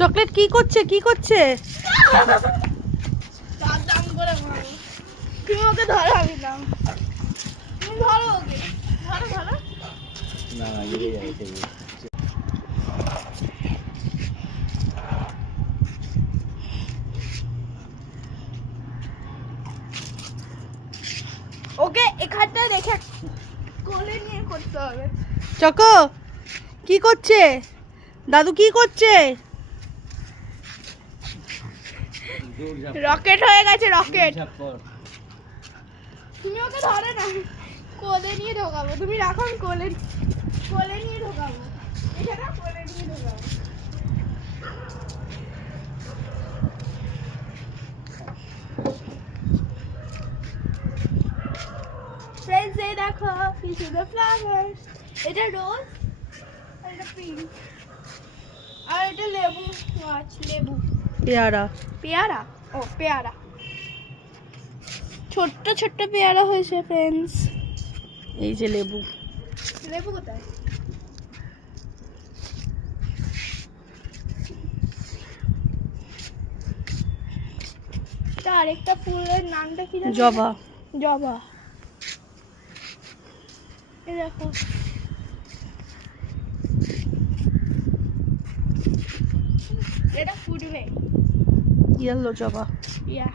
Chocolate কি করছে কি করছে? তুমি ওকে ধরো, আমি দাও, তুমি ধরো ওকে, ধরো ধরো। না লেগে যাবে। ওকে এখানটা রেখে কোলে নিয়ে করতে হবে। চকো কি করছে? দাদু কি করছে? রকেট হয়ে গেছে, রকেট। তুমি ওকে ধরে না, কোলে নিয়ে ঢোকাবো। তুমি রাখো, আমি কোলে কোলে নিয়ে ঢোকাবো। এখানে কোলে নিয়ে ঢোকাবো। ফ্রেন্ডস এই দেখো, this is the flowers. এটা রোজ, আর এটা পিঙ্ক, আর এটা লেবু গাছ, লেবু। পেয়ারা। পেয়ারা, ও পেয়ারা, ছোট্ট ছোট্ট পেয়ারা হয়েছে ফ্রেন্ডস। এই যে লেবু। লেবু কোথায়? এটা আরেকটা ফুলের নামটা কি জানো? জবা। জবা। এই দেখো, এটা ফুটবে। ইয়েলো জবা। ইয়া